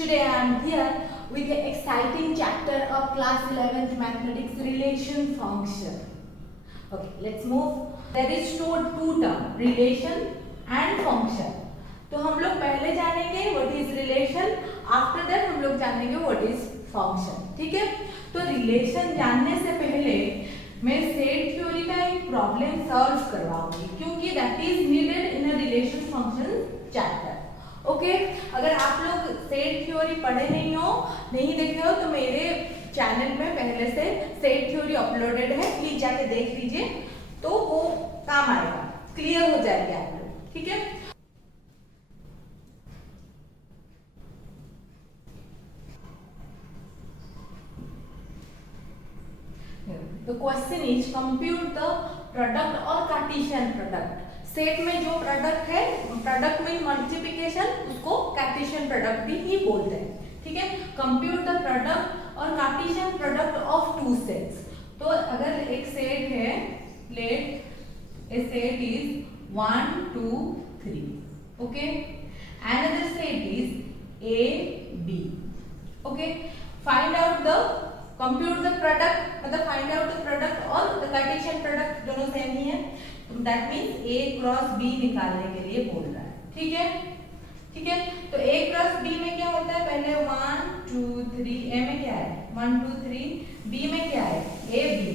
Today I am here with the exciting chapter of class 11th mathematics relation function. Okay, let's move. There is stored two terms, relation and function. तो हम लोग पहले जानेंगे what is relation, after that हम लोग जानेंगे what is function. ठीक है? तो relation जानने से पहले मैं सेट थ्योरी का एक प्रॉब्लम सॉल्व करवाऊंगी क्योंकि that is needed in a relation function chapter. Okay अगर आप लोग सेट थ्योरी पढ़े नहीं देखे हो तो मेरे चैनल में पहले से सेट थ्योरी अपलोडेड है, प्लीज जाके देख लीजिए तो वो काम आएगा, क्लियर हो जाएगा आप लोग. ठीक है, the question is compute the product or Cartesian product. Set में जो प्रोडक्ट है, प्रोडक्ट में मल्टीप्लिकेशन, उसको कार्टेशियन प्रोडक्ट भी ही बोलते हैं. ठीक है, कंप्यूट द प्रोडक्ट और cartesian product of two sets. तो अगर एक सेट है, let A set is 1 2 3. Okay, another set is A B. Okay, find out the compute the product, मतलब फाइंड आउट द प्रोडक्ट और द कार्टेशियन प्रोडक्ट दोनों same ही है. That means A cross B निकालने के लिए बोल रहा है. ठीक है, ठीक है. तो ए क्रॉस बी में क्या होता है, पहले 1 2 3, ए में क्या है 1 2 3, बी में क्या है ए बी.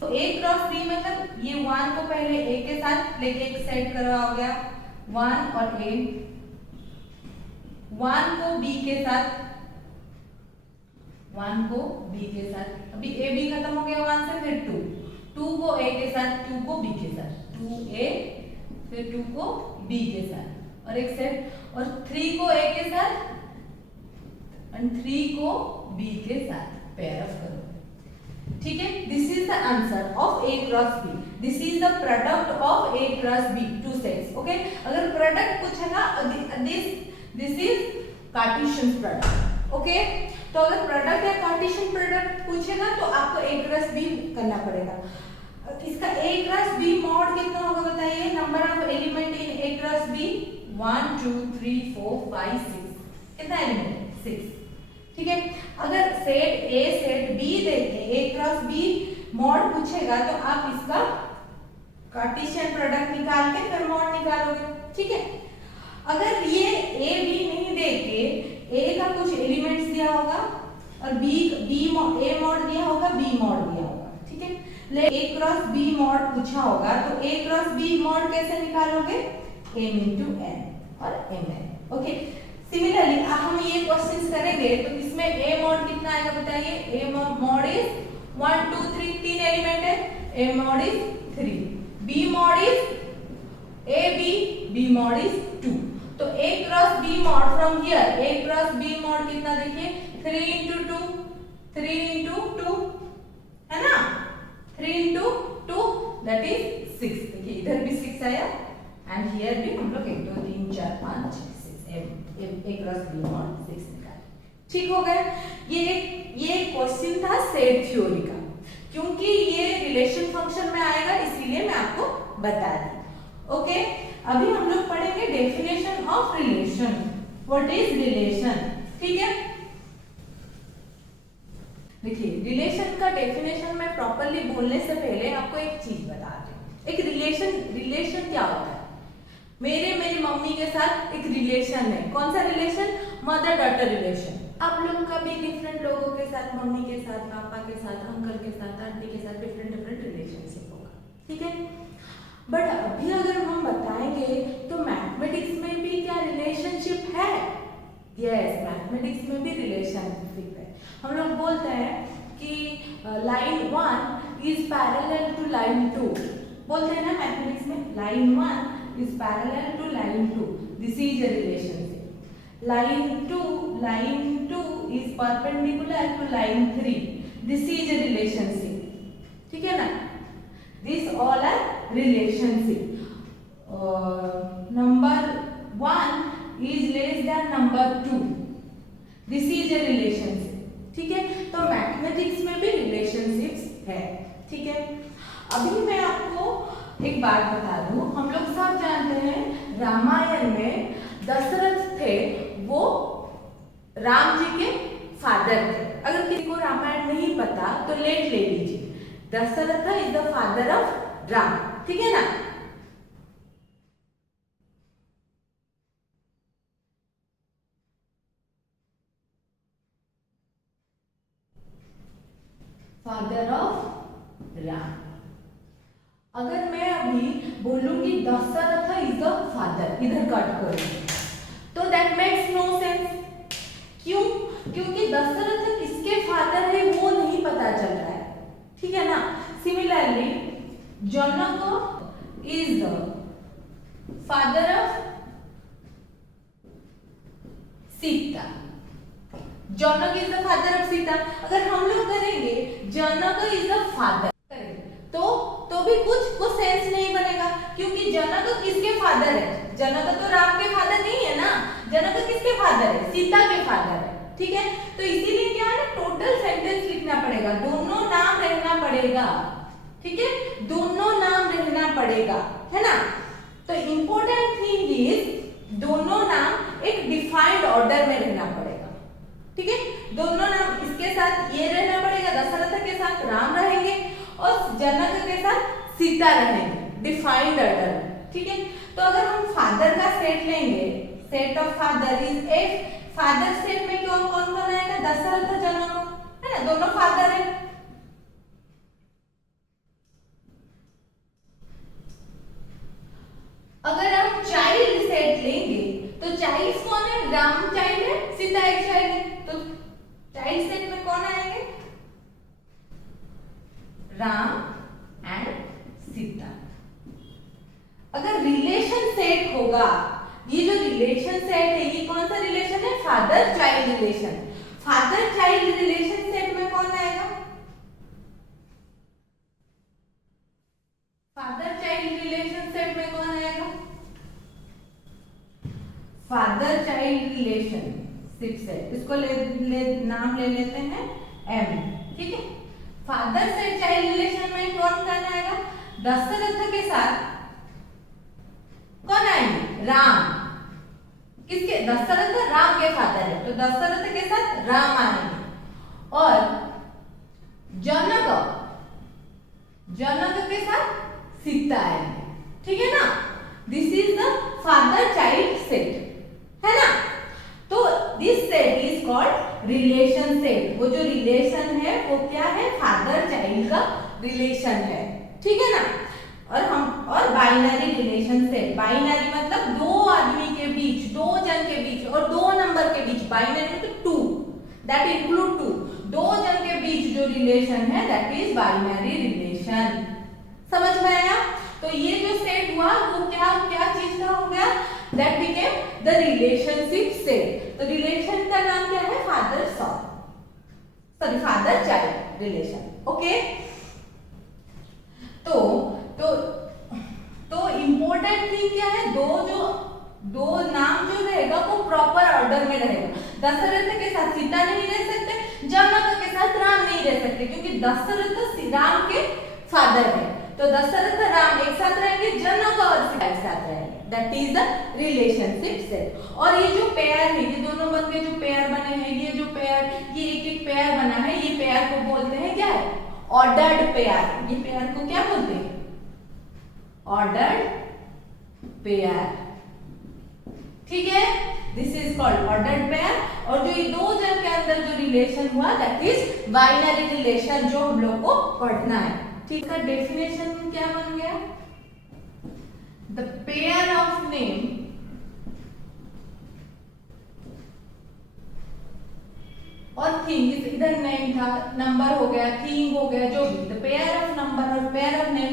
तो ए क्रॉस बी मतलब ये 1 को पहले ए के साथ लेके एक सेट करा हो गया, 1 और ए, 1 को बी के साथ, 1 को बी के साथ, अभी ए बी खत्म हो गया 1 से, फिर 2, 2 को ए के साथ, 2 को बी के साथ, 2 ए फिर 2 को बी के साथ और एक सेट, और 3 को ए के साथ और 3 को बी के साथ पेयर ऑफ करो. ठीक है, this is the answer of A cross B. This is the product of A cross B, two sets. Okay, अगर प्रोडक्ट पूछेगा this is cartesian product. Okay, तो अगर प्रोडक्ट या कार्टेशियन प्रोडक्ट पूछेगा तो आपको ए क्रॉस बी करना पड़ेगा. इसका ए क्रॉस बी मॉड कितना होगा बताइए, number of element in A cross B 1 2 3 4 5 6. कितना एलिमेंट 6. ठीक है, अगर सेट ए सेट बी देके ए क्रॉस बी मॉड पूछेगा तो आप इसका कार्टेशियन प्रोडक्ट निकाल के फिर मॉड निकालोगे. ठीक है, अगर ये ए बी नहीं देके ए का कुछ एलिमेंट्स दिया होगा और बी ए मॉड दिया होगा, बी मॉड दिया होगा. ठीक है, ले ए क्रॉस बी मॉड पूछा होगा तो ए क्रॉस बी मॉड कैसे निकालोगे, m into n और mn. ओके, सिमिलरली हम ये क्वेश्चंस करेंगे तो इसमें ए मॉड कितना आएगा बताइए. ए मॉड इज 1 2 3, 3 एलिमेंट है, A mod is 3, B mod is A B mod is 2. तो a cross b mod from here, a cross b mod कितना देखिए 3 into 2, 3 into 2 है ना, 3 into 2 दैट इज 6. देखिए इधर भी 6 आया एंड हियर भी हम लोग 1 2 3 4 5 6 a क्रॉस b मॉड 6 निकाले. ठीक हो गया. ये क्वेश्चन था सेट थ्योरी का, क्योंकि ये रिलेशन फंक्शन में आएगा इसीलिए मैं आपको बता दी. ओके, अभी हम लोग पढ़ेंगे definition of relation. What is relation. ठीक है, देखिए रिलेशन का डेफिनेशन में प्रॉपर्ली बोलने से पहले आपको एक चीज बता दूं. एक रिलेशन क्या होता है. मेरी मम्मी के साथ एक रिलेशन है. कौन सा रिलेशन, मदर डॉटर रिलेशन. आप लोग का भी डिफरेंट लोगों के साथ, मम्मी के साथ, पापा के साथ, अंकल के साथ, आंटी के साथ डिफरेंट रिलेशनशिप होगा. ठीक है, बट अभी अगर हम बताएंगे तो मैथमेटिक्स में भी क्या रिलेशनशिप है. यस, मैथमेटिक्स में भी रिलेशनशिप है. हम लोग बोलते हैं कि line 1 is parallel to line 2. बोलते हैं ना मैथमेटिक्स में, line 1 is parallel to line 2. This is a relationship. Line 2 is perpendicular to line 3. This is a relationship. ठीक है ना, this all are relationship. Number 1 is less than number 2. This is a relationship. ठीक है, तो mathematics में भी relationships है. ठीक है, अभी मैं आपको एक बात बता दूं, हम लोग सब जानते हैं रामायण में दशरथ थे वो राम जी के फादर थे। अगर किसी को रामायण नहीं पता तो ले लीजिए, Dasharath is the father of Ram, ठीक है ना। Father of Ram. अगर मैं अभी बोलूंगी दशरथ इज द फादर, इधर कट करूंगी, तो दैट मेक्स नो सेंस। क्यों? क्योंकि दशरथ किसके फादर है वो नहीं पता चल रहा है, ठीक है ना। Similarly Janak is the father of Sita, Janak is the father of Sita. अगर हम लोग करेंगे जनक इज द फादर तो भी कुछ सेंस नहीं बनेगा, क्योंकि जनक किसके फादर है? जनक तो राम के फादर नहीं है ना, जनक किसके फादर है? सीता के फादर है, ठीक है। तो इसीलिए क्या है ना, टोटल सेंटेंस लिखना पड़ेगा, दोनों नाम रहना पड़ेगा, ठीक है, दोनों नाम रहना पड़ेगा, है ना। तो इंपॉर्टेंट थिंग इज दोनों नाम एक डिफाइंड ऑर्डर में रहना पड़ेगा, ठीक है। दोनों नाम इसके साथ ये रहना पड़ेगा, दशरथ के साथ राम रहेंगे और जनक के साथ सीता रहेंगे, डिफाइंड ऑर्डर, ठीक है। तो अगर हम फादर का सेट लेंगे, set of father is a, father set में कौन कौन आएगा? दशरथ जनक, है ना, दोनों फादर है। अगर हम चाइल्ड सेट लेंगे तो चाइल्ड कौन है? राम चाइल्ड है, सीता एक चाइल्ड है, तो चाइल्ड सेट में कौन आएंगे? राम एंड सीता। अगर रिलेशन सेट होगा, ये जो रिलेशन सेट है ये कौन सा रिलेशन है? Father child relation. Father child relation set में कौन आएगा? फादर चाइल्ड रिलेशन सेट में कौन आएगा? फादर चाइल्ड रिलेशनशिप सेट, इसको नाम ले लेते हैं एम, ठीक है। फादर से चाइल्ड रिलेशन में कौन करना आएगा? दशरथ के साथ कौन आएंगे? राम। किसके? दशरथ राम के फादर है, तो दशरथ के साथ राम आएंगे। और जनक, जनक के साथ सीता आएंगे, ठीक है ना। This is the father child set, है ना। तो this set is called relation set. वो जो रिलेशन है वो क्या है? फादर चाइल्ड का रिलेशन है, ठीक है ना। और बाइनरी रिलेशन सेट, बाइनरी मतलब दो आदमी के बीच, दो जन के बीच और दो नंबर के बीच, बाइनरी मतलब टू, दैट इंक्लूड टू, दो जन के बीच जो रिलेशन है दैट इज बाइनरी रिलेशन। समझ में आया? तो ये जो सेट हुआ वो क्या क्या चीज का हो गया? That became the relationship set. तो रिलेशन का नाम क्या है? Father sorry father child relation, okay. तो इंपॉर्टेंट थिंग क्या है? दो नाम जो रहेगा वो प्रॉपर ऑर्डर में रहेगा। दशरथ के साथ सीता नहीं रह सकते, जनक के साथ राम नहीं रह सकते, क्योंकि दशरथ राम के फादर है, तो दशरथ राम एक साथ रहेंगे, जनक और सीता एक साथ रहेंगे, that is the relationship set. और ये जो पेयर है, ये दोनों बन के जो पेयर बने हैं, ये जो पेयर, ये एक पेयर बना है, ये पेयर को बोलते हैं क्या है? Ordered pair. ये पेयर को क्या बोलते हैं? ऑर्डर्ड पेयर, ठीक है। This is called ordered pair. और जो ये दो जन के अंदर जो रिलेशन हुआ दैट इज बाइनरी रिलेशन, जो हम लोग को पढ़ना है, ठीक है। डेफिनेशन क्या बन गया? द पेयर ऑफ नेम और थिंग, इधर नेम था, नंबर हो गया, थिंग हो गया, जो भी, द पेयर ऑफ नंबर और pair of name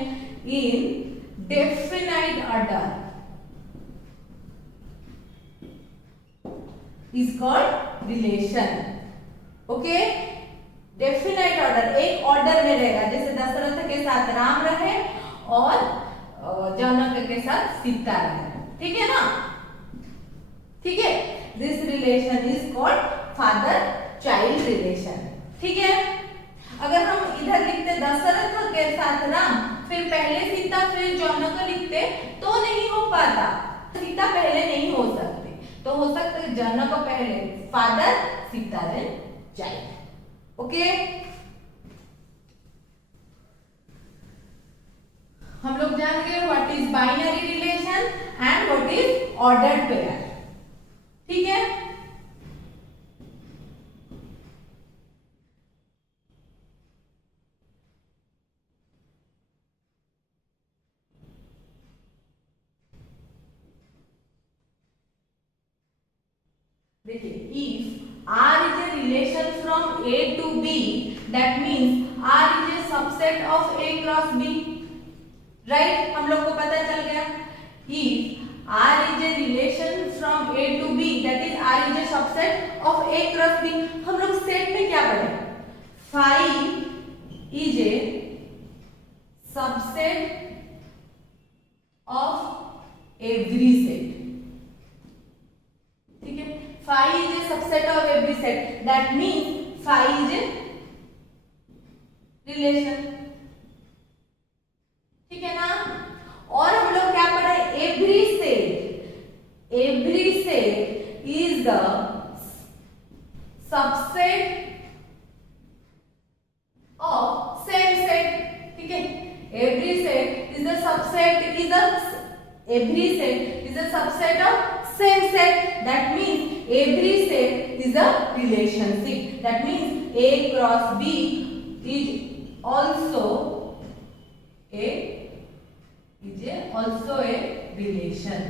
in definite order is called relation, okay. Definite order, एक ऑर्डर में रहेगा, जैसे दशरथ के साथ राम रहे और जनक के साथ सीता रहे, ठीक है ना, ठीक है। This relation is called father child relation, ठीक है। अगर हम इधर लिखते दशरथ के साथ राम, फिर पहले सीता फिर जनक लिखते तो नहीं हो पाता, सीता पहले नहीं हो सकते, तो हो सकता है जनक पहले, father Sita then child. Okay, हम लोग जान गए what is binary relation and what is ordered pair. ठीक है, देखिए if R is a relation from A to B, that means R is a subset of A cross B, right? हम लोग को पता चल गया। If R is a relation from A to B, that is R is a subset of A cross B। हम लोग set में क्या पढ़े? Phi is a subset of every set। ठीक है, phi is a subset of every set, that means phi is a relation। ठीक है ना, और हम लोग क्या पढ़ा है? every set is the subset of same set। ठीक है, every set is the subset of same set, that means every set is a relationship, that means A cross B is also a relation।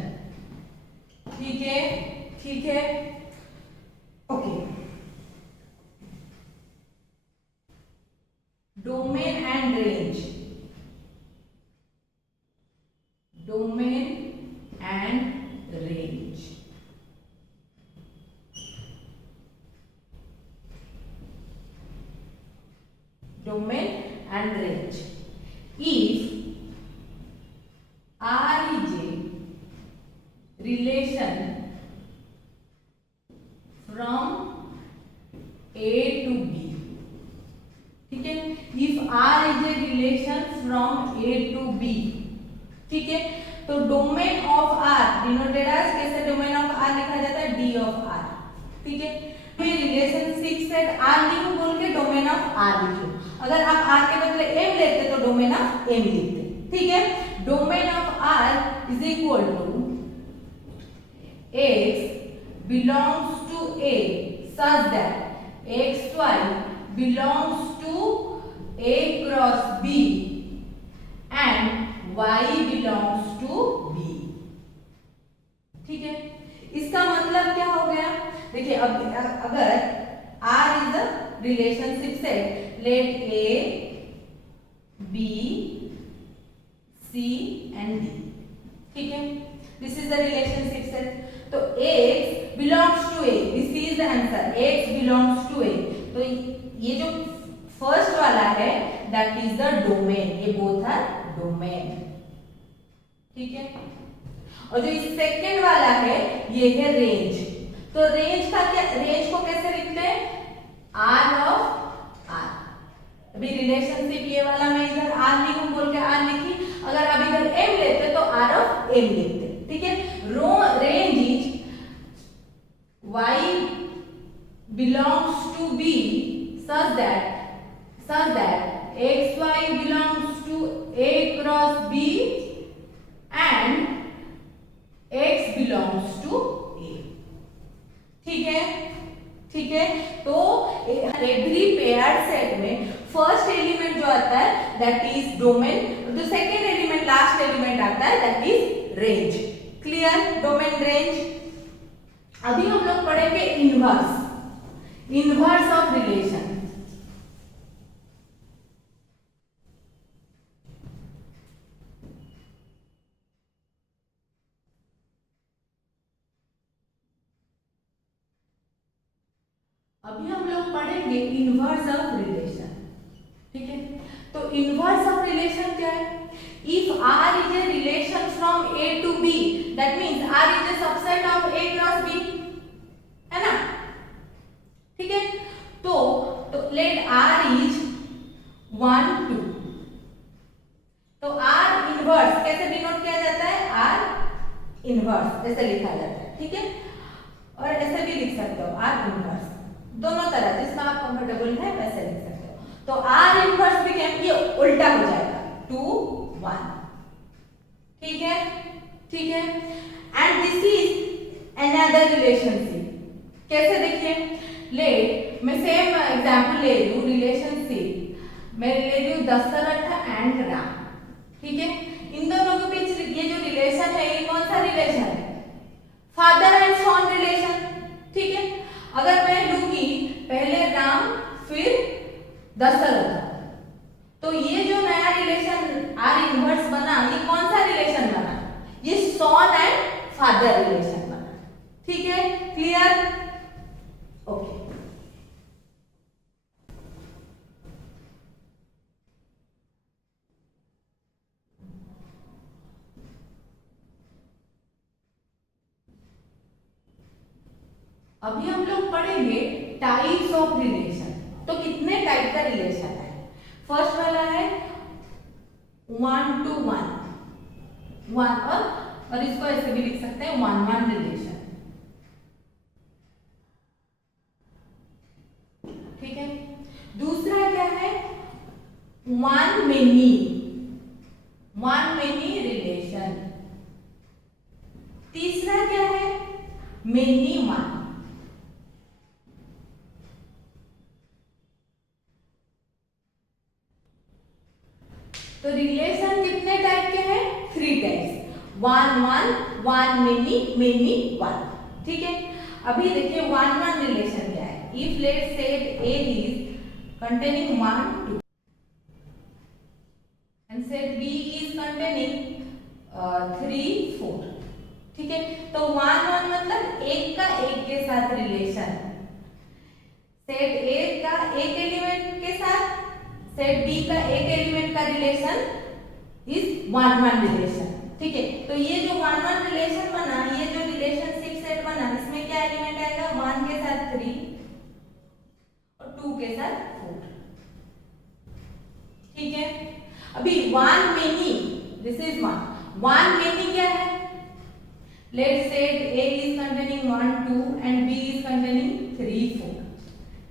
ठीक है, ठीक है, okay. Domain and range, domain and range. Domain and range. If R is a relation from A to B, ठीक है, if R is a relation from A to B, ठीक है, तो domain of R denoted as, कैसे domain of R लिखा जाता है? D of R। ठीक है, मैं रिलेशनशिप सेट R लिखूं बोल के डोमेन ऑफ R लिखूं, अगर आप R के बदले M लेते तो डोमेन ऑफ M लिखते। ठीक है, domain of R is equal to X belongs to A such that XY belongs to A cross B and Y belongs to B। ठीक है, इसका मतलब क्या हो गया? देखिए, अब अगर R is a relationship set, let A, B, C and D। ठीक है, this is the relationship set। तो X belongs to A, this is the answer, X belongs to A। तो ये जो फर्स्ट वाला है that is the domain, ये both are domain। ठीक है, और जो सेकंड वाला है ये है रेंज। तो रेंज का क्या, रेंज को कैसे लिखते हैं? R of R। अभी रिलेशनशिप ये वाला मैं इधर R लिखूं बोल के R लिखी, अगर आप इधर M लेते तो R of M लिखते। ठीक है, range is Y belongs to B such that XY belongs to A cross B and X belongs to A। ठीक है, ठीक है, तो एवरी पेयर सेट में फर्स्ट एलिमेंट जो आता है दैट इज डोमेन, जो सेकेंड एलिमेंट लास्ट एलिमेंट आता है that is range. Clear? Domain, range. अभी हम लोग पढ़ेंगे इनवर्स ऑफ रिलेशन। अभी हम लोग पढ़ेंगे इनवर्स ऑफ रिलेशन। ठीक है, तो इनवर्स ऑफ रिलेशन क्या है? If R is a relation from A to B, that means R is a subset of A cross B, है ना? ठीक है, तो let R is 1 2, तो R इनवर्स कैसे डिनोट किया जाता है? R इनवर्स ऐसे लिखा जाता है, ठीक है। और ऐसे भी लिख सकते हो आर इनवर्स, दोनों तरह जिसमें आप कंफर्टेबल है वैसे लिख सकते हो। तो आर इनवर्स बिकेम, ये उल्टा हो जाएगा 2 1, ठीक है, ठीक है। And this is another relationship. कैसे देखिए, लेट मैं सेम एग्जांपल ले रही हूँ, रिलेशनशिप मैं ले रही हूँ दशरथ एंड राम, ठीक है। इन दोनों के बीच ये जो रिलेशन है, ये कौन सा रिलेशन है? फादर एंड सन रिलेशन, ठीक है। अगर मैं लूंगी पहले राम फिर दशरथ, तो ये जो नया रिलेशन आर इनवर्स बना, ये कौन सा रिलेशन बना? ये सन एंड फादर रिलेशन बना, ठीक है, क्लियर, ओके। अभी हम लोग पढ़ेंगे टाइप्स ऑफ रिलेशन। तो कितने टाइप का रिलेशन है? फर्स्ट वाला है 1 to 1, और इसको ऐसे भी लिख सकते हैं 1-1 रिलेशन, ठीक है। दूसरा क्या है? 1 many रिलेशन। तीसरा क्या है? many one। तो रिलेशन कितने टाइप के हैं? 3 टाइप्स, 1-1, 1 many, many one, ठीक है। अभी देखिए 1-1 रिलेशन क्या है? If let's say A is containing 1 2 and set B is containing 3 4, ठीक है। तो 1-1 मतलब एक का एक के साथ रिलेशन, सेट A का एक एलिमेंट के साथ सेट बी का एक एलिमेंट का रिलेशन इज 1-1 रिलेशन, ठीक है। तो ये जो 1-1 रिलेशन बना, ये जो रिलेशनशिप सेट बना, इसमें क्या एलिमेंट आएगा? 1 के साथ 3 और 2 के साथ 4, ठीक है। अभी 1 many, दिस इज 1 many क्या है? Let's set A is containing 1 2 and B is containing 3 4,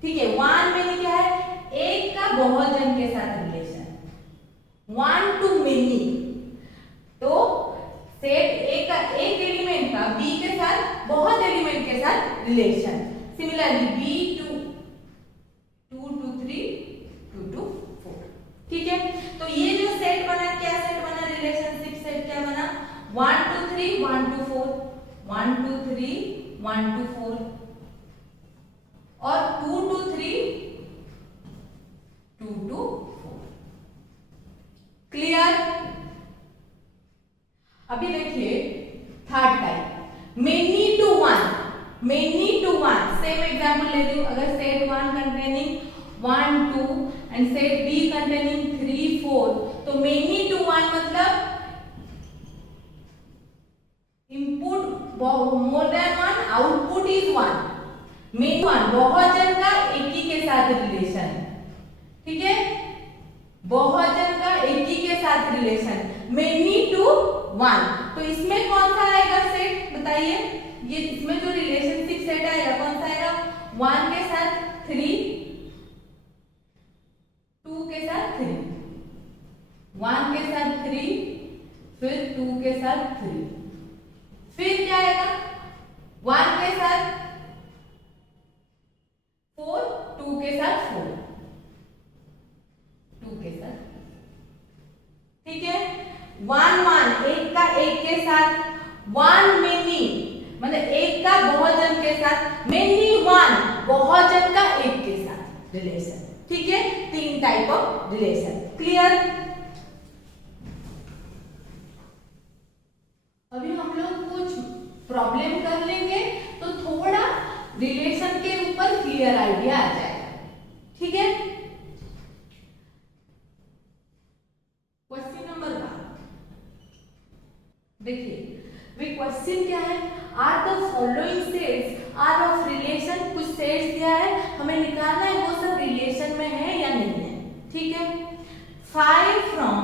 ठीक है। 1 many क्या है? एक का बहुवचन के साथ रिलेशन, 1 to many। तो सेट ए का एक एलिमेंट का बी के साथ बहुत एलिमेंट के साथ relation. Similarly B to 2 to 3 2 to 4, ठीक है। तो ये जो सेट बना, क्या सेट बना? रिलेशनशिप सेट क्या बना? 1 to 3 1 to 4, 1 to 3 1 to 4 और 2 to 3 2 to 4, क्लियर। अभी देखिए third type, many to one. Same example लेती हूं, अगर set 1 containing 1 2 and set B containing 3 4, तो मेनी टू 1 मतलब input more than 1, output is 1। Many 1 बहुवचन का एक ही के साथ रिलेशन, ठीक है, बहुवचन का एक ही के साथ रिलेशन, मेनी टू 1। तो इसमें कौन सा आएगा सेट? बताइए, ये इसमें जो रिलेशनशिप सेट आएगा कौन सा आएगा? 1 के साथ 3, 2 के साथ 3, 1 के साथ 3, फिर 2 के साथ 3, फिर क्या आएगा? 1 के साथ 4, 2 के साथ 4, 2 के साथ, ठीक है। 1-1 एक का एक के साथ, 1 many मतलब एक का बहुवचन के साथ, many one बहुवचन का एक के साथ रिलेशन, ठीक है। 3 टाइप ऑफ रिलेशन, क्लियर। अभी हम लोग कुछ प्रॉब्लम कर लेंगे तो थोड़ा रिलेशन के ऊपर क्लियर आइडिया आ जाएगा, ठीक है। क्वेश्चन नंबर 1 देखिए, वे क्वेश्चन क्या है? Are the following sets are of relation. कुछ सेट्स दिया है, हमें निकालना है वो सब रिलेशन में है या नहीं है, ठीक है। 5 फ्रॉम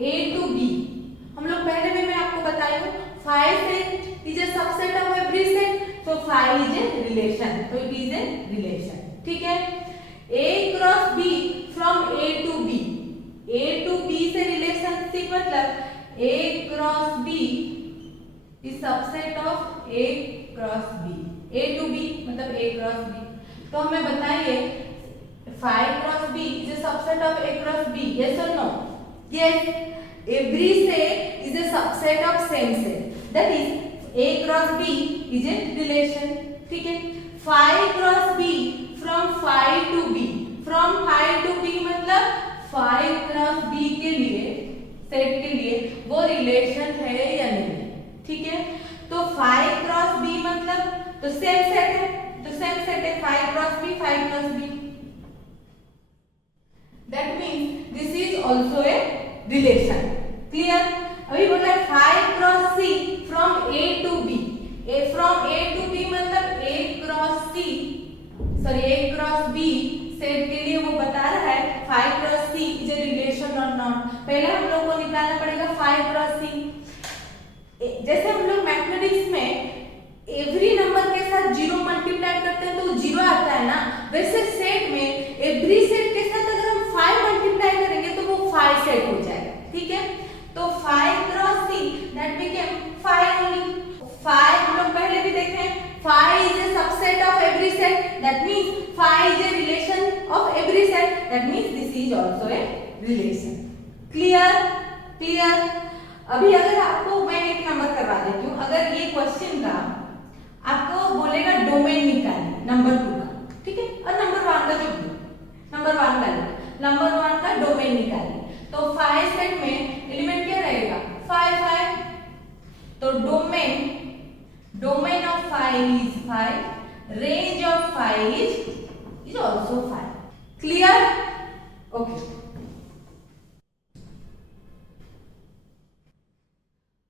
A to B, हम लोग पहले भी मैं आपको बताई हूँ 5 से is a subset of every set, so phi is a relation, so it is a relation. ठीक है, A cross B from A to B, A to B से रिलेशनशिप मतलब A cross B is subset of A cross B, A to B मतलब A cross B. तो हमें बताइए phi cross B is a subset of A cross B, yes or no? Yes, every set is a subset of same set, that is A cross B is a relation. ठीक है, phi cross B from phi to B, from phi to B मतलब phi cross B के लिए set के लिए वो relation है या नहीं. ठीक है, तो phi cross B मतलब तो सेम सेट है, तो सेम सेट है phi cross B, phi cross B. That means this is also a relation. Clear? अभी बोला phi cross C from A to B. From A to B मतलब A cross C, sorry A cross B set के लिए वो बता रहा है phi cross C is a relation or not. पहले हम लोग को निकालना पड़ेगा phi cross C. जैसे हम लोग मैथमेटिक्स में एवरी नंबर के साथ जीरो मल्टीप्लाई करते हैं तो जीरो आता है ना, वैसे सेट में एवरी सेट के साथ अगर हम 5 मल्टीप्लाई करेंगे तो वो 5 सेट हो जाएगा. ठीक है, तो 5 cross C that became 5 only. 5 हम लोग पहले भी देखे हैं, 5 is a subset of every set, that means 5 is a relation of every set, that means this is also a relation. Clear? Clear? अभी अगर आपको मैं एक नंबर करवा देती हूँ, अगर ये क्वेश्चन का आपको बोलेगा डोमेन निकालिए नंबर 2 का, ठीक है, और नंबर 1 का जो नंबर 1 का नंबर 1 का डोमेन निकालिए, तो 5 सेट में एलिमेंट क्या रहेगा 5 5, तो domain of 5 is 5, range of 5 is also 5. Clear? Okay.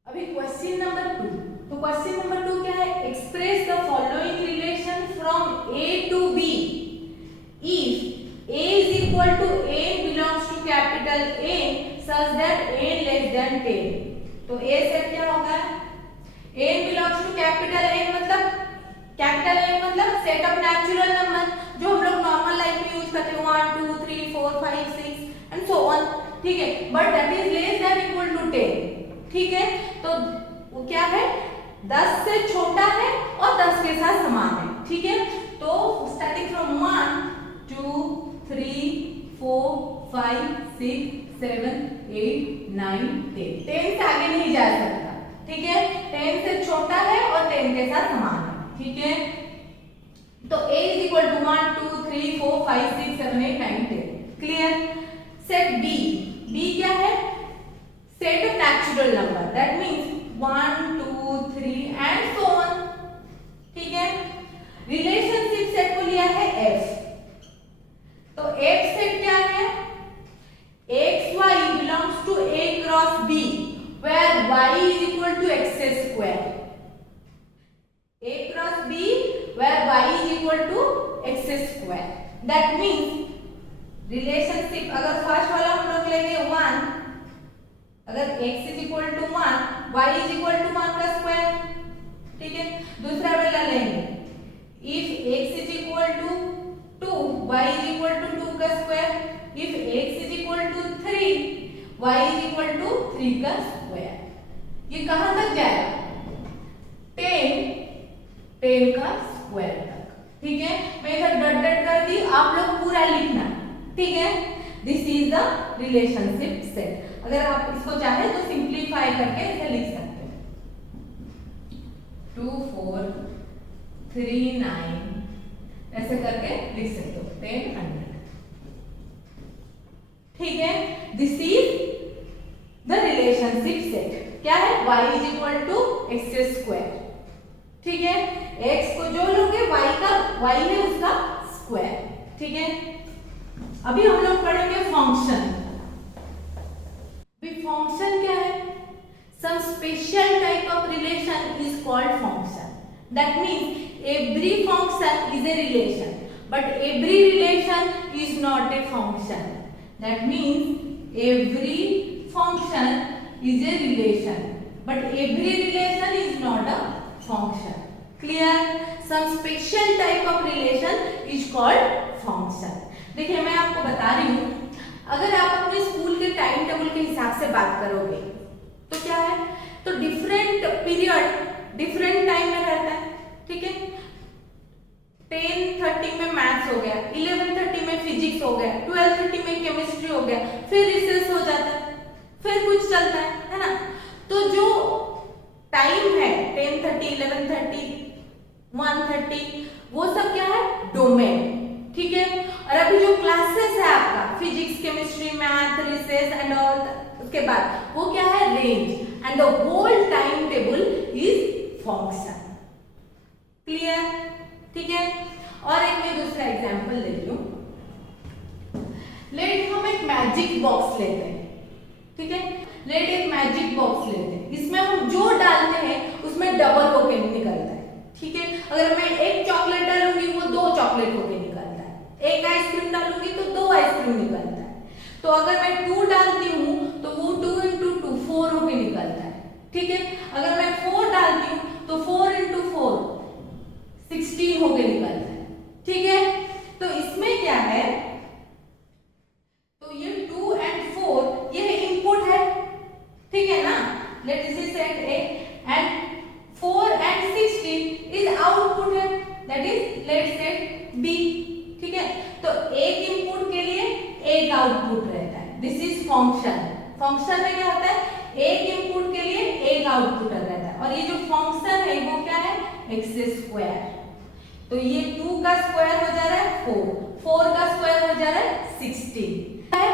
अभी क्वेश्चन नंबर 2, तो क्वेश्चन नंबर 2 क्या है, express the following relation from A to B if A is equal to n belongs to capital N such that n less than 10. तो A set क्या होगा, n belongs to capital N मतलब capital N मतलब set of natural number जो हम लोग normal life में use करते हैं 1 2 3 4 5 6 एंड सो ऑन. ठीक है, but that is less than equal to 10. ठीक है, तो वो क्या है 10 से छोटा है और 10 के साथ समान है. ठीक है, तो स्टार्टिंग फ्रॉम 1 2 3 4 5 6 7 8 9 10, 10 से आगे नहीं जा सकता. ठीक है, 10 से छोटा है और 10 के साथ समान है. ठीक है, तो A is equal to 1 2 3 4 5 6 7 8 9 10. Clear? Set B क्या है, set of natural number, that means 1 2 3 and so on. ठीक है, रिलेशनशिप सेट को लिया है F, तो F सेट क्या है, xy belongs to A cross B where y is equal to x square. A cross B where y is equal to x square, that means relationship अगर first वाला हम लोग लेंगे 1, अगर x is equal to 1 y is equal to 1 का square. ठीक है, दूसरा वाला लेंगे if x is equal to 2 y is equal to 2 का square, if x is equal to 3 y is equal to 3 का स्क्वायर. ये कहां तक जाएगा 10 का स्क्वायर तक. ठीक है, मैं इधर डॉट डॉट कर दी, आप लोग पूरा लिखना. ठीक है, this is the relationship set. अगर आप इसको चाहे तो सिंप्लीफाई करके इसे लिख सकते हैं 2 4 3 9 ऐसे करके लिख सकते हो 10 100. ठीक है, this is the relationship set. क्या है y is equal to x square. ठीक है, x को जो लोगे y है उसका स्क्वायर. ठीक है, अभी हम लोग पढ़ेंगे फंक्शन. फंक्शन क्या है, some special type of relation is called function. That means every function is a relation, but every relation is not a function. That means every function is a relation, but every relation is not a function. Clear? Some special type of relation is called function. देखिए मैं आपको बता रही हूँ, अगर आप अपने school के टाइम टेबल के हिसाब से बात करोगे तो क्या है, तो डिफरेंट पीरियड डिफरेंट टाइम में रहता है, ठीक है। 10:30 में मैथ्स हो गया, 11:30 में फिजिक्स हो गया, 12:30 में केमिस्ट्री हो गया, फिर रिसेस हो जाता है, फिर कुछ चलता है ना। तो जो टाइम है 10:30, 11:30, 1:30, वो सब क्या है, डोमेन, ठीक है। और अभी जो क्लासेस है आपका physics, chemistry, math, recess and all, उसके बाद वो क्या है, range, and the whole time table is function. Clear? ठीक है। और एक मैं दूसरा एग्जांपल लेती हूँ। लेट हम एक मैजिक बॉक्स लेते हैं, ठीक है। लेट एक मैजिक बॉक्स लेते हैं, इसमें हम जो डालते हैं उसमें डबल होके निकलता है, ठीक है। अगर मैं एक चॉकलेट डालूंगी वो 2 चॉकलेट होके निकलता है, एक आइसक्रीम डालूंगी तो 2 आइसक्रीम निकलता है। तो अगर मैं 2 डालती हूँ तो वो 2 × 2 4 होके निकलता है, ठीक है। अगर मैं 4 डालती हूँ तो 4 × 4 16 होके निकलता है, ठीक है। तो इसमें क्या है, तो ये 2 and 4 ये इनपुट है, ठीक है ना। Let this set A and 4 and 16 is output है, that is let set B, ठीक है। तो एक इनपुट के लिए एक आउटपुट रहता है, दिस इज फंक्शन। फंक्शन में क्या होता है, एक इनपुट के लिए एक आउटपुट रहता है, और ये जो फंक्शन है वो क्या है, x²। तो ये 2 का स्क्वायर हो जा रहा है 4, 4 का स्क्वायर हो जा रहा है 16 है।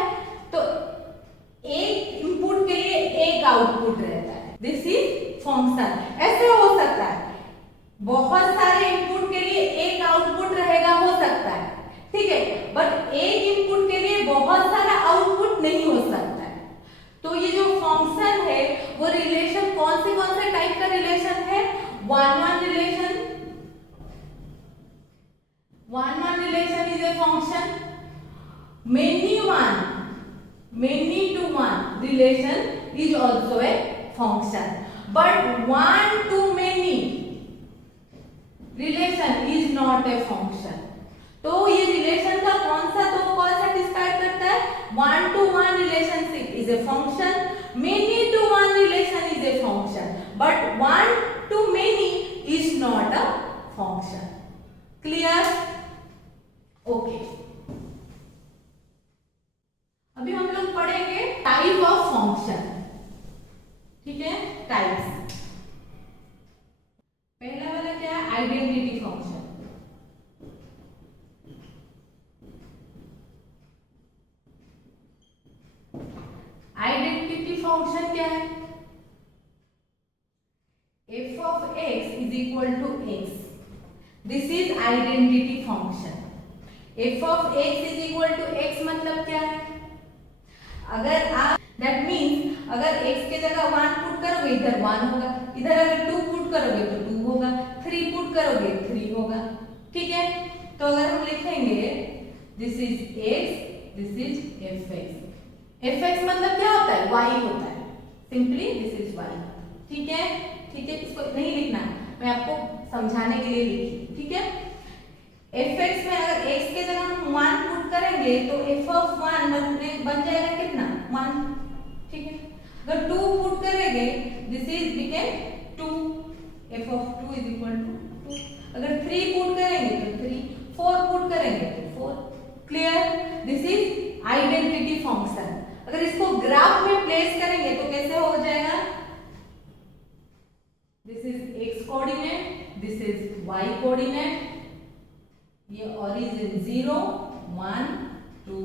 तो एक इनपुट के लिए एक आउटपुट रहता है, दिस इज फंक्शन। ऐसे हो सकता है बहुत सारे इनपुट के लिए एक आउटपुट रहेगा, हो सकता है, ठीक है। बट एक इनपुट के लिए बहुत सारा आउटपुट नहीं हो सकता है। तो ये जो फंक्शन है वो रिलेशन कौन से टाइप का रिलेशन है, 1-1 relation. 1-1 relation is a function. Many to one relation is also a function. But 1 to many relation is not a function. तो ये रिलेशन का कौन सेटिस्फाई करता है, 1 to 1 relationship is a function, many to one relation is a function, but 1 to many is not a function. Clear? Okay. अभी हम लोग पढ़ेंगे टाइप ऑफ फंक्शन, ठीक है। टाइप्स, पहला वाला क्या है, आइडेंटिटी फंक्शन। आइडेंटिटी फंक्शन क्या है, f of x is equal to x, this is identity function. f of x is equal to x मतलब क्या है, अगर आप दैट मीन्स अगर x के जगह 1 पुट करोगे इधर 1 होगा, इधर अगर 2 पुट करोगे तो 2 होगा, 3 पुट करोगे 3 होगा, ठीक है। तो अगर हम लिखेंगे this is x, this is fx। fx मतलब क्या होता है, y होता है, सिंपली दिस इज y, ठीक है। ठीक है, इसको नहीं लिखना, मैं आपको समझाने के लिए लिखी, ठीक है। fx में अगर x के जगह हम 1 पुट करेंगे तो f of 1 बन जाएगा कितना, 1, ठीक है। अगर 2 पुट करेंगे this is became 2, f of 2 is equal to 2। अगर 3 पुट करेंगे तो 3, 4 पुट करेंगे तो 4। Clear? This is identity function. अगर इसको ग्राफ में प्लेस करेंगे तो कैसे हो जाएगा, this is x coordinate, this is y coordinate, ये ओरिजिन 0, 1, 2,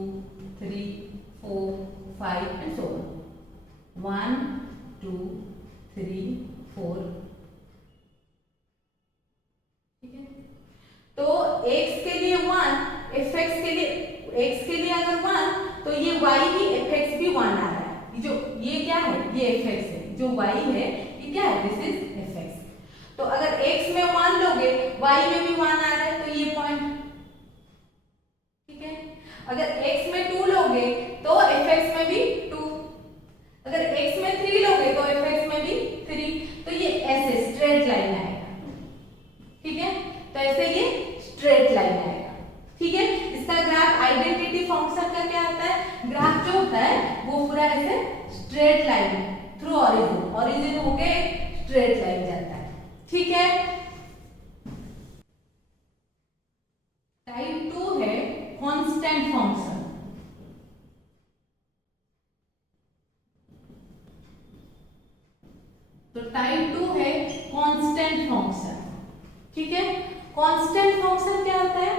3, 4, 5 एंड सो ऑन, 1, 2, 3, 4, ठीक है। तो x के लिए 1, fx के लिए, x के लिए अगर 1 तो ये y भी fx भी 1 आ रहा है। जो ये क्या है, ये fx है, जो y है ये क्या है, दिस इज fx। तो अगर x में 1 लोगे y में भी 1 आ रहा है तो ये पॉइंट, ठीक है। अगर x में 2 लोगे तो fx में भी 2, अगर x में 3 लोगे तो fx में भी 3। तो ये ऐसे स्ट्रेट लाइन आएगा, स्ट्रेट लाइन आएगा। ठीक है, इसका ग्राफ आइडेंटिटी फंक्शन का क्या होता है, ग्राफ जो होता है वो पूरा ऐसे straight line through origin, origin होके स्ट्रेट लाइन जाता है। ठीक है, टाइप 2 है कांस्टेंट फंक्शन। तो टाइप 2 है कांस्टेंट फंक्शन। ठीक है, कांस्टेंट फंक्शन क्या होता है,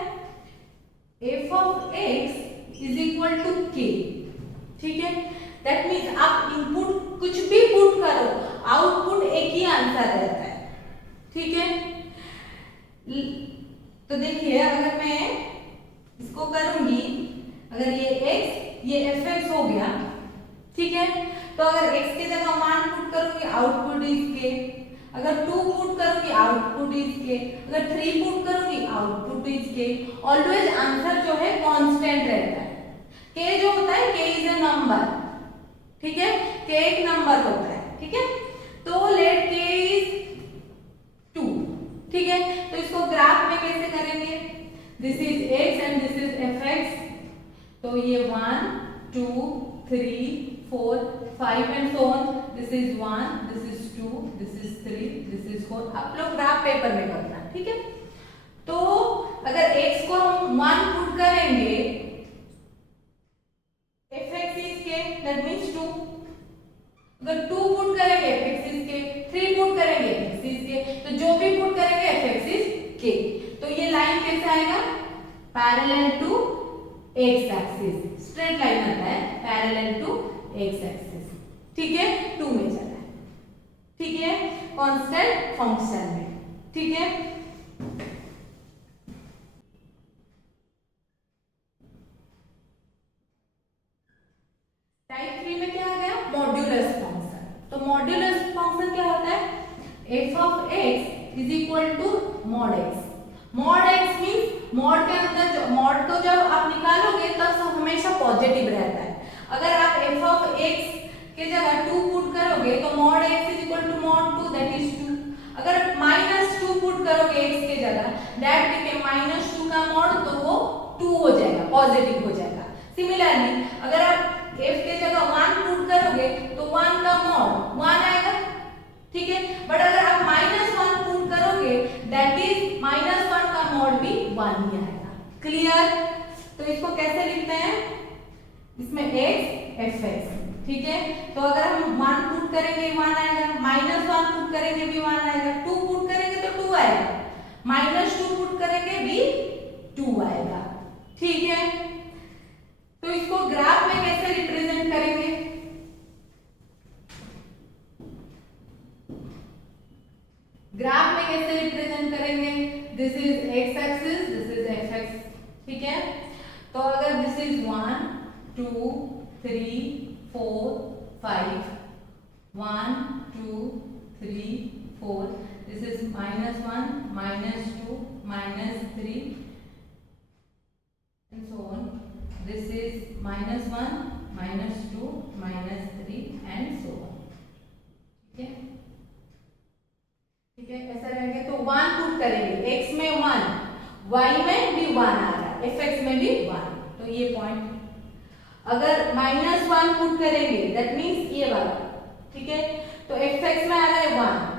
f of x is equal to k। ठीक है, दैट मीन्स आप इनपुट कुछ भी पुट करो, आउटपुट एक ही आंसर रहता है। ठीक है, तो देखिए अगर मैं इसको करूंगी, अगर ये x ये fx हो गया, ठीक है, तो अगर x की जगह 1 पुट करूंगी आउटपुट इज k, अगर 2 पुट करूंगी आउटपुट इज k, अगर 3 पुट करूंगी output is k। Always answer जो है कांस्टेंट रहता है। k जो होता है k इज अ नंबर। ठीक है, k एक नंबर होता है। ठीक है, तो लेट k इज 2। ठीक है, तो इसको ग्राफ में कैसे करेंगे, this is x and this is fx, तो ये 1 2 3 4 5 and so on, this is 1 this is 2 this is 3 this is 4। आप लोग ग्राफ पेपर में करना। ठीक है, तो अगर x को हम 1 पुट करेंगे fx is k, that means 2। अगर 2 पुट करेंगे fx इज k, 3 पुट करेंगे fx इज k, तो जो भी पुट करेंगे fx इज k। तो ये लाइन कैसे आएगा, parallel to x axis, straight line आता है पैरेलल टू x एक्सिस। ठीक है, 2 में चला है। ठीक है, कांस्टेंट फंक्शन में। ठीक है, टाइप 3 में क्या आ गया, मॉड्यूलस फंक्शन। तो मॉड्यूलस फंक्शन क्या होता है, f of x is equal to mod x। Mod x means mod के अंदर जो मॉड को जब आप निकालोगे तो हमेशा पॉजिटिव रहता है। अगर आप f of x के जगह 2 पुट करोगे तो mod x is equal to mod 2, that is 2। अगर -2 पुट करोगे x के जगह, दैट बिकेम -2 का मॉड, तो वो 2 हो जाएगा, पॉजिटिव हो जाएगा। सिमिलरली अगर आप f के जगह 1 पुट करोगे तो 1 का मॉड 1 आएगा। ठीक है, बट अगर आप -1 पुट करोगे दैट इज -1 का मॉड भी 1 ही आएगा। क्लियर, तो इसको कैसे लिखते हैं, इसमें x fx। ठीक है, तो अगर हम 1 पुट करेंगे 1 आएगा, -1 पुट करेंगे भी 1 आएगा, 2 पुट करेंगे तो 2 आएगा, -2 पुट करेंगे भी 2 आएगा। ठीक है, तो इसको ग्राफ में कैसे रिप्रेजेंट करेंगे, ग्राफ में कैसे रिप्रेजेंट करेंगे, this is x axis, this is fx। ठीक है, तो अगर this is 1 2 3 4 5 1 2 3 4, this is -1 -2 -3 and so on, this is -1 -2 -3 and so on। ठीक है, ठीक है, ऐसा रहेंगे। तो 1 पुट करेंगे, x में 1, y में भी 1 आ रहा है, fx में भी 1, तो ये पॉइंट। अगर -1 पुट करेंगे दैट मींस ये वाला। ठीक है, तो fx में आ रहा है 1,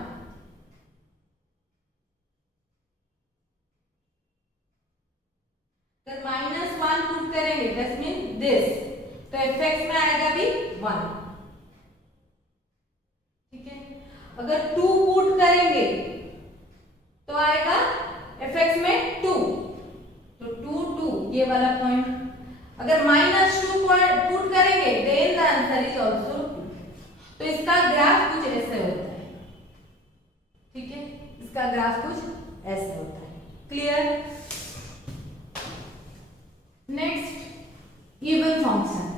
अगर -1 पुट करेंगे दैट मींस दिस, तो fx में आएगा भी 1। ठीक है, अगर 2 पुट करेंगे तो आएगा fx में 2, तो 2 2 ये वाला पॉइंट। अगर -2 पुट करेंगे then the answer is also 2। तो इसका ग्राफ कुछ ऐसे होता है। ठीक है, इसका ग्राफ कुछ ऐसे होता है। Clear, next even function.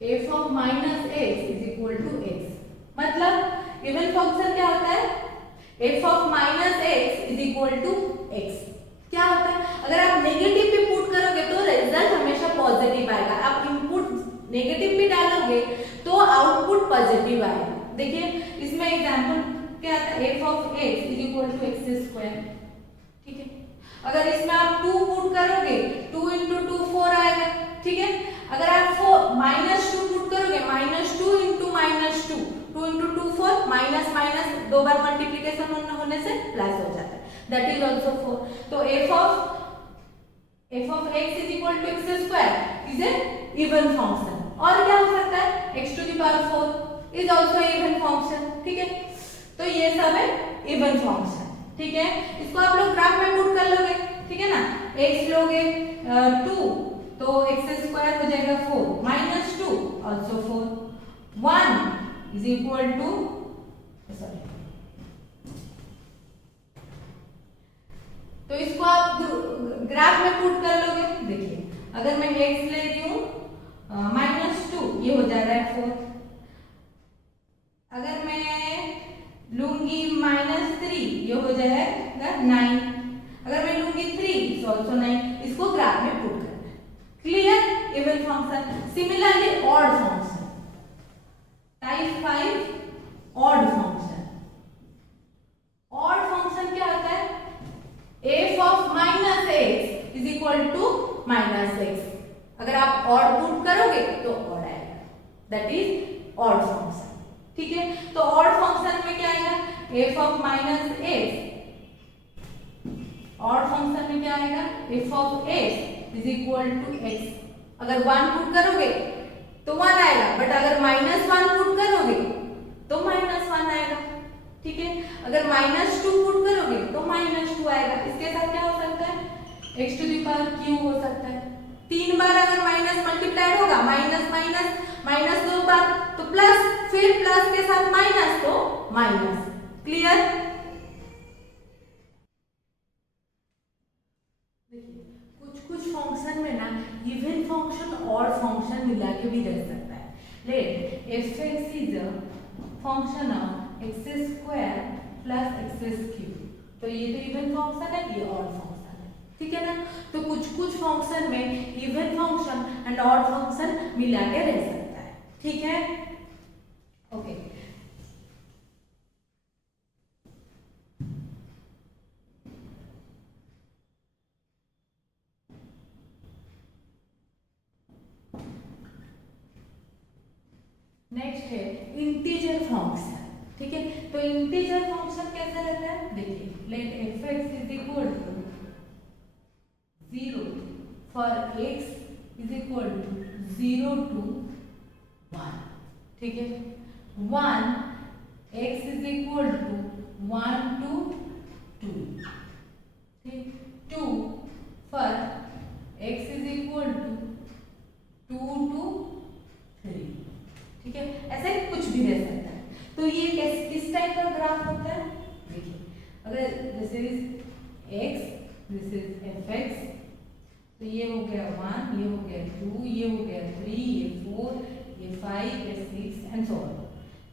f of -x is equal to x। मतलब इवन फंक्शन क्या होता है, f of minus x is equal to x. क्या होता है, अगर आप नेगेटिव पे पुट करोगे तो रिजल्ट हमेशा पॉजिटिव आएगा, आप इनपुट नेगेटिव भी डालोगे तो आउटपुट पॉजिटिव आएगा। देखिए इसमें एग्जांपल क्या आता है, f of x is equal to x square. ठीक है, अगर इसमें आप 2 पुट करोगे 2 इंटू 2 4 आएगा। ठीक है, अगर आप -2 पुट करोगे -2 इंटू -2 2 इंटू 2 4 माइनस माइनस 2 बार मल्टीप्लीकेशन होने से प्लस हो जाता है, दैट इज आल्सो 4। तो f of x is equal to x square is a even function. और क्या हो सकता है, x to the power 4 is also even function. ठीक है, तो ये सब है इवन फंक्शन। ठीक है, इसको आप लोग ग्राफ में पुट कर लोगे। ठीक है ना, x लोगे 2 तो एक्स स्क्वायर हो जाएगा 4 minus 2 also 4 1 is equal to sorry, तो इसको आप ग्राफ में पुट कर लोगे। देखिए अगर मैं x ले रही हूं -2 ये हो जा रहा है 4, अगर मैं लूंगी -3 ये हो जाएगा 9, अगर मैं लूंगी 3 इट्स आल्सो 9। इसको ग्राफ में पुट करना है। Clear, even function. Similarly odd function, type 5 odd function. Odd function क्या होता है, f of minus x is equal to minus x. अगर आप ऑड पुट करोगे तो ऑड आएगा, दैट इज ऑड फंक्शन। ठीक है, तो ऑड फंक्शन में क्या आएगा, f of minus x, odd function में क्या आएगा, f of x is equal to x. अगर 1 पुट करोगे तो 1 आएगा, बट अगर -1 पुट करोगे तो -1 आएगा। ठीक है, अगर -2 पुट करोगे तो -2 आएगा। इसके साथ क्या हो सकता है, x to the power q हो सकता है। 3 बार अगर माइनस मल्टीप्लाइड होगा, माइनस माइनस माइनस 2 बार तो प्लस, फिर प्लस के साथ माइनस तो माइनस। क्लियर, देखिए कुछ फंक्शन में ना इवन फंक्शन और फंक्शन मिला के भी रह सकता है। Let f x is a function of x square plus x cube, तो ये तो इवन फंक्शन है, ये ऑड फंक्शन है। ठीक है ना, तो कुछ फंक्शन में even function and odd function मिला के रह सकता है। ठीक है, ओके। नेक्स्ट है इंटीजर फंक्शन। ठीक है, तो इंटीजर फंक्शन कैसा रहता है, देखिए let f x is equal to 0 for x is equal to 0 to 1। ठीक है, 1 x is equal to 1 to 2। ठीक, 2 for x is equal to 2 to 3। ठीक है, ऐसे कुछ भी रह सकता है। तो ये किस टाइप का ग्राफ होता है, देखिए अगर this is x this is F x, तो ये हो गया 1, ये हो गया 2, ये हो गया 3, ये 4, ये 5, ये 6 एंड सो ऑन।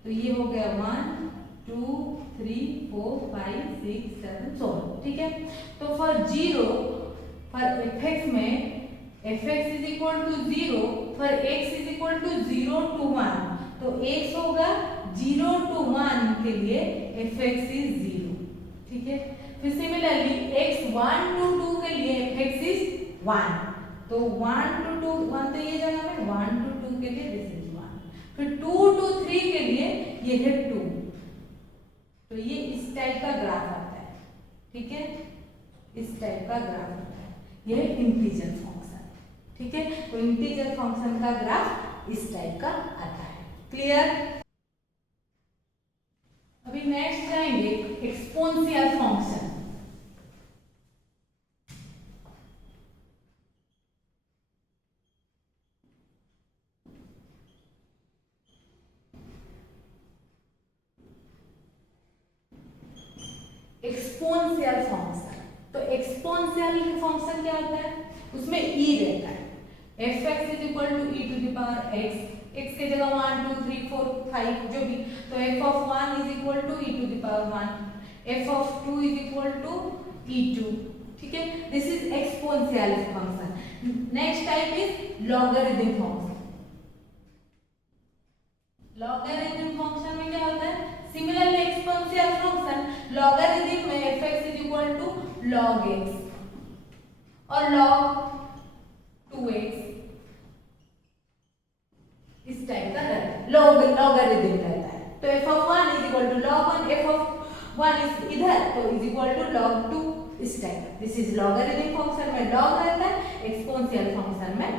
तो ये हो गया 1 2 3 4 5 6 7 सो ऑन। ठीक है, तो फॉर 0 फॉर एफ एक्स में f x is equal to 0 for x is equal to 0 to 1, तो x होगा 0 to 1 के लिए एफ एक्स इज 0। ठीक है, फिर सिमिलरली x 1 to 2 के लिए एफ एक्स इज 1, तो 1 to 2 1 तो ये जगह में 1 to 2 के लिए दिस इज 1, फिर 2 to 3 के लिए ये है 2। तो ये इस टाइप का ग्राफ आता है। ठीक है, इस टाइप का ग्राफ आता है, ये इंटीजर फंक्शन। ठीक है, तो इंटीजर फंक्शन का ग्राफ इस टाइप का आता है। क्लियर, अभी नेक्स्ट जाएंगे एक्सपोनेंशियल फंक्शन। एक्सपोनेंशियल फंक्शन, तो एक्सपोनेंशियल फंक्शन क्या होता है, उसमें e रहता है। F x is equal to e to the power x, x के जगह 1 2 3 4 5 जो भी, तो f of 1 is equal to e to the power 1, f of 2 is equal to E2, ठीक है। This is exponential function. Next type is logarithm function. Logarithm function में क्या होता है, सिमिलरली एक्सपोनेंशियल फंक्शन लॉगरिथम में fx is equal to log x और log 2x, इस type का लॉगरिथम रहता है। तो f of 1 is equal to log 1, f of 1 इज इधर तो इज इक्वल टू log 2, इस type. This is logarithm function में log रहता है, एक्सपोनेंशियल फंक्शन में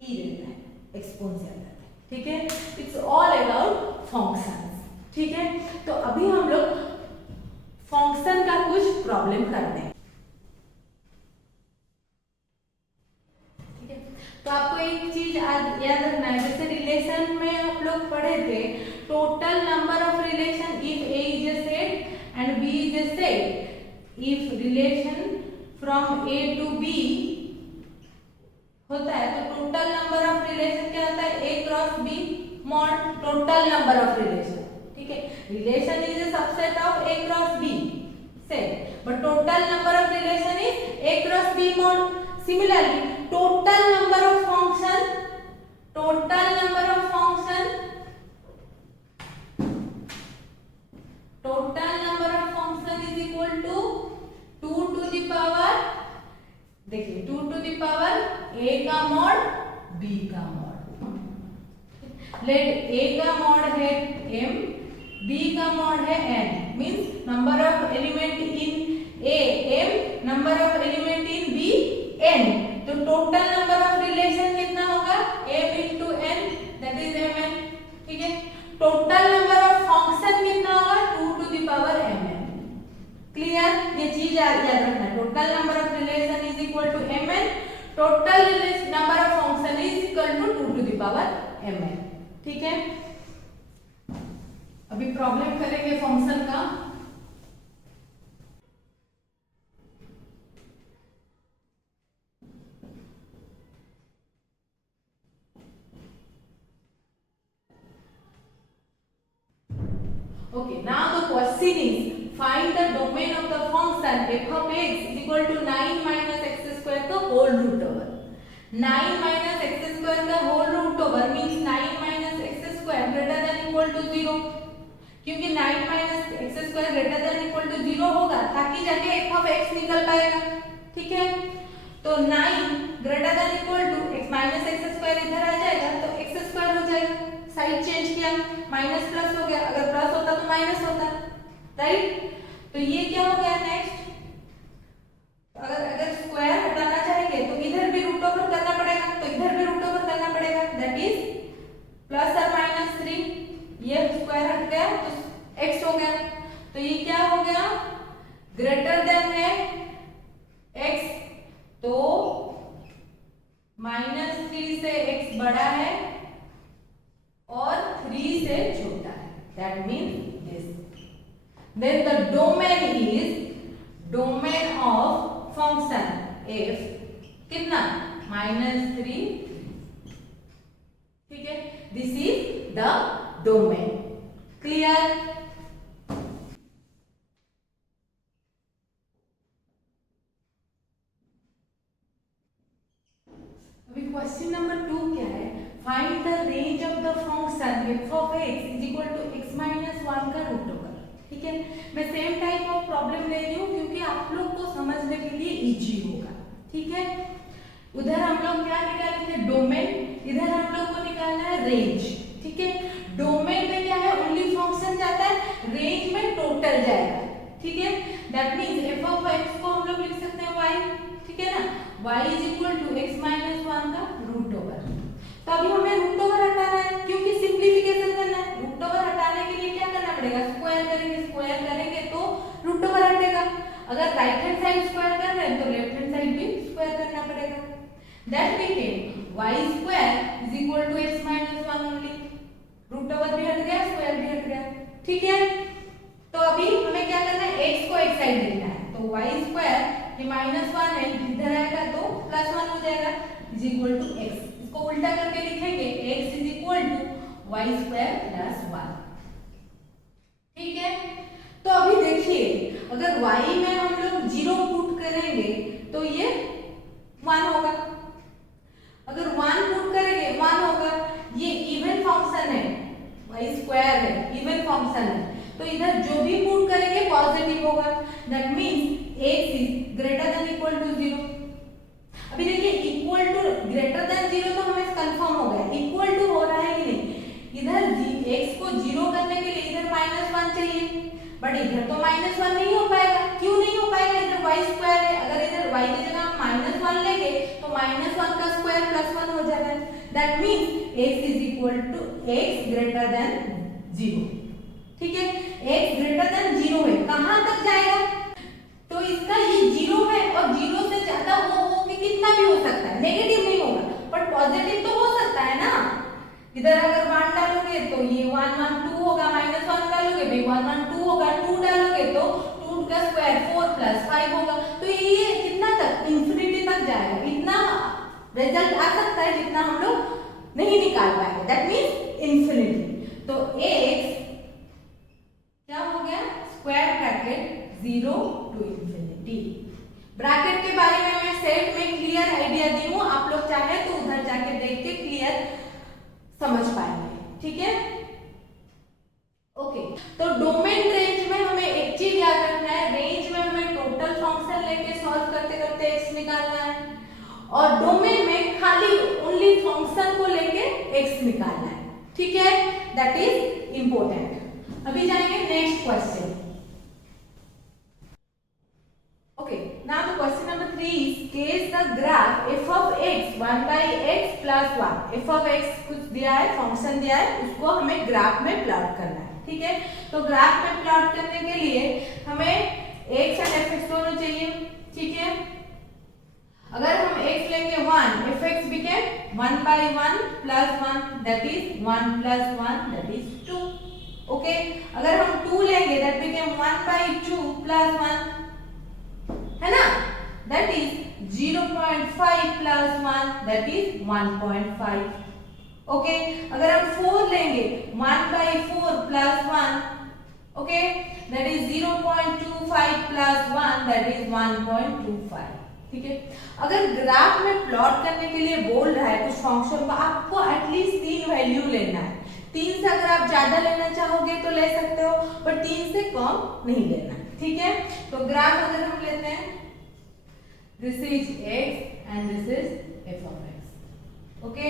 e रहता है, एक्सपोनेंशियल रहता है, ठीक है। इट्स ऑल अबाउट फंक्शंस, ठीक है। तो अभी हम लोग फंक्शन का कुछ प्रॉब्लम करते हैं, ठीक है। तो आपको एक चीज याद रखना है, जैसे रिलेशन में आप लोग पढ़े थे total number of relation if A is a set and B is a set, if relation from A to B होता है तो टोटल नंबर ऑफ रिलेशन क्या होता है, A cross B mod total number of relation, ठीक है। Relation is a subset of A cross B set, but total number of relation is A cross B mod. Similarly total number of function, total number of function, total number of function is equal to 2 to the power, देखिए 2 to the power a का mod b का mod. Let a का mod है m, b का mod है n, means number of element in a m, number of element in b n। तो total number of relation कितना होगा, m into n, that is mn, ठीक है। Total number of function कितना होगा, 2 to the power mn। Clear, ये चीज याद रखना। Total number of relation is equal to mn, total number of function is equal to 2 to the power mn, ठीक है। अभी प्रॉब्लम करेंगे फंक्शन का। Okay, now the question is find the domain of the function f of x is equal to 9 minus x square का whole root over। 9 minus x square का whole root over means 9 minus x square greater than equal to 0, क्योंकि 9 minus x square greater than equal to 0 होगा ताकि जाके f of x निकल पाएगा, ठीक है। तो 9 greater than equal to x minus x square इधर आ जाएगा तो x square हो जाएगा, साइड चेंज किया, माइनस प्लस हो गया, अगर प्लस होता तो माइनस होता, राइट। तो ये क्या हो गया नेक्स्ट, अगर स्क्वायर हटाना चाहेंगे तो इधर भी रूट ओवर करना पड़ेगा, तो इधर भी रूट ओवर करना पड़ेगा, दैट इज प्लस और माइनस 3, ये स्क्वायर हट गया तो x हो गया। तो ये क्या हो गया, ग्रेटर देन है x, तो -3 से x बड़ा है और 3 से छोटा है, that means this। Then the domain is domain of function f कितना, -3, ठीक है। This is the domain, clear। अभी क्वेश्चन नंबर 2 क्या है, find the range of the function f of x is equal to x minus 1 का root over, ठीक है। मैं सेम टाइप ऑफ प्रॉब्लम ले रही हूँ क्योंकि आप लोग को समझने के लिए इजी होगा, ठीक है। उधर हम लोग क्या निकाले थे, डोमेन, इधर हम लोग को निकालना है रेंज, ठीक है। डोमेन में क्या है, ओनली फंक्शन जाता है, रेंज में टोटल जाएगा, ठीक है। That means f of x को हम लोग लिख सकते हैं y, ठीक है ना, y is equal to x minus 1 का रूट ओवर। तो अभी हमें रूट ओवर हटाना है क्योंकि सिंप्लीफिकेशन करना है। रूट ओवर हटाने के लिए क्या करना पड़ेगा, स्क्वायर करेंगे तो रूट ओवर हटेगा। अगर राइट हैंड साइड स्क्वायर कर रहे हैं तो लेफ्ट हैंड साइड भी स्क्वायर करना पड़ेगा। That became y square is equal to x minus 1 only, root over भी हट गया, स्क्वायर भी हट गया, ठीक है। तो अभी हमें क्या करना है, x को एक साइड लेना है, तो y स्क्वायर ये -1 है, इधर आएगा तो +1 हो जाएगा, इज इक्वल टू x। इसको उल्टा करके लिखेंगे, x is equal to y square plus 1, ठीक है। तो अभी देखिए अगर y में हम लोग 0 पुट करेंगे तो ये 1 होगा, अगर 1 पुट करेंगे 1 होगा। ये इवन फंक्शन है, y स्क्वायर है, इवन फंक्शन है, तो इधर जो भी पुट करेंगे पॉजिटिव होगा। That means x is greater than equal to 0। अभी देखिए इक्वल टू ग्रेटर देन 0 तो हमें कंफर्म हो गया, इक्वल टू हो रहा है कि नहीं। इधर x को 0 करने के लिए इधर -1 चाहिए, बट इधर तो -1 नहीं हो पाएगा। क्यों नहीं हो पाएगा? इधर y स्क्वायर है, अगर इधर y की जगह हम -1 लेंगे तो -1 का स्क्वायर +1 हो जाएगा। That means x is equal to x greater than 0। ठीक है, x ग्रेटर देन 0 है, कहां तक जाएगा? तो इसका ये 0 है और 0 से ज्यादा हो के कितना भी हो सकता है, नेगेटिव नहीं होगा बट पॉजिटिव तो हो सकता है ना। इधर अगर 1 डालोगे तो ये 1 1 2 होगा, -1 डालोगे भी 1 1 2 होगा, 2 डालोगे तो 2 का स्क्वायर 4 + 5 होगा। तो ये कितना तक, इंफिनिटी तक जाएगा। इतना रिजल्ट आ सकता है जितना हम लोग नहीं निकाल पाएंगे, दैट मींस इंफिनिटी। तो x क्या हो गया, square bracket 0 to infinity. Bracket के बारे में मैं सेट में क्लियर आइडिया दी हूं, आप लोग चाहे तो उधर जाके देख के क्लियर समझ पाएंगे। ठीक है, ओके। तो डोमेन रेंज में हमें एक चीज याद रखना है, रेंज में हमें टोटल फंक्शन लेके सॉल्व करते करते x निकालना है, और डोमेन में खाली ओनली फंक्शन को लेके x निकालना है। ठीक है, दैट इज इंपॉर्टेंट। अभी जाएंगे next question. Okay, now the question number 3 is case the graph f of x 1/x + 1। f of x कुछ दिया है, फंक्शन दिया है, उसको हमें ग्राफ में प्लॉट करना है। ठीक है, तो ग्राफ में प्लॉट करने के लिए हमें x और fx दोनों चाहिए। ठीक है, अगर हम x लेंगे 1, fx became 1/1 + 1, that is 1 + 1 that is 2। Okay, अगर हम 2 लेंगे दैट बिकेम 1/2 + 1, है ना, that is 0.5 + 1 that is 1.5। Okay, अगर हम 4 लेंगे 1/4 + 1, okay, that is 0.25 + 1 that is 1.25। ठीक है, अगर ग्राफ में प्लॉट करने के लिए बोल रहा है कुछ फंक्शन को, आपको एटलीस्ट 3 वैल्यू लेना है। 3 से अगर आप ज्यादा लेना चाहोगे तो ले सकते हो, पर 3 से कम नहीं लेना। ठीक है, तो ग्राफ अगर हम लेते हैं, this is x and this is f of x। Okay,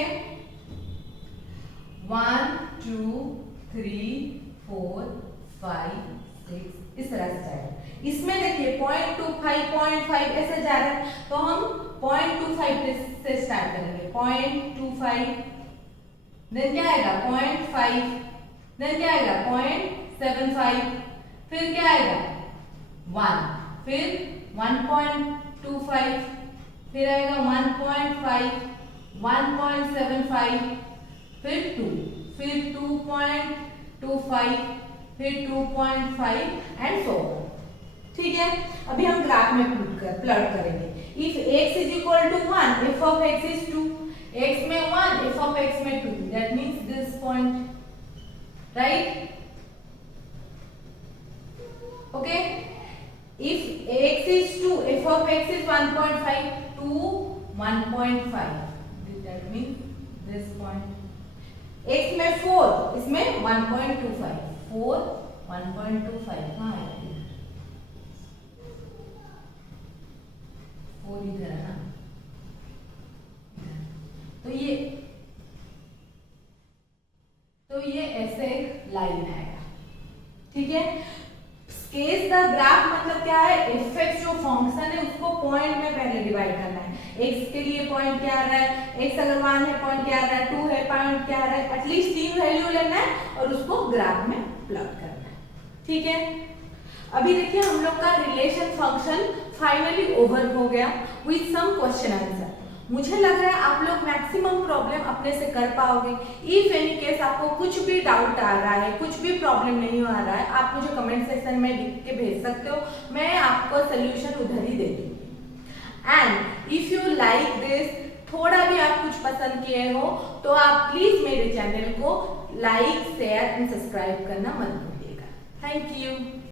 1 2 3 4 5 6 इस तरह से जाएगा। इसमें देखिए 0.25 0.5 ऐसे जा रहा है, तो हम 0.25 से स्टार्ट करेंगे। 0.25, देन क्या आएगा 0.5, देन क्या आएगा 0.75, फिर क्या आएगा 1, फिर 1.25, फिर आएगा 1.5, 1.75, फिर 2, फिर 2.25, फिर 2.5 एंड सो ऑन। ठीक है, अभी हम ग्राफ में प्लॉट करेंगे। If x is equal to 1, f of x is 2, x में 1, f of x में 2, that means this point, right. Okay, if x is 2, f of x is 1.5, 2 1.5, that means this point। x में 4, इसमें 1.25, 4 1.25 कहाँ है? 4 इधर है ना, तो ये ऐसे लाइन आएगा। ठीक है, स्केच द ग्राफ मतलब क्या है, fx जो फंक्शन है उसको पॉइंट में पहले डिवाइड करना है। x के लिए पॉइंट क्या आ रहा है, x अगर 1 है पॉइंट क्या आ रहा है, 2 है पॉइंट क्या आ रहा है, एटलीस्ट 3 वैल्यू लेना है और उसको ग्राफ में प्लॉट करना है। ठीक है, अभी देखिए हम लोग का रिलेशन फंक्शन फाइनली ओवर हो गया विथ सम क्वेश्चन आंसर। मुझे लग रहा है आप लोग मैक्सिमम प्रॉब्लम अपने से कर पाओगे। इफ एनी केस आपको कुछ भी डाउट आ रहा है, कुछ भी प्रॉब्लम नहीं आ रहा है, आप मुझे कमेंट सेक्शन में लिख के भेज सकते हो, मैं आपको सोल्यूशन उधर ही दे दूंगी। And if you like this, थोड़ा भी आप कुछ पसंद किए हो तो आप प्लीज मेरे चैनल को लाइक शेयर एंड सब्सक्राइब करना मत भूलिएगा। Thank you.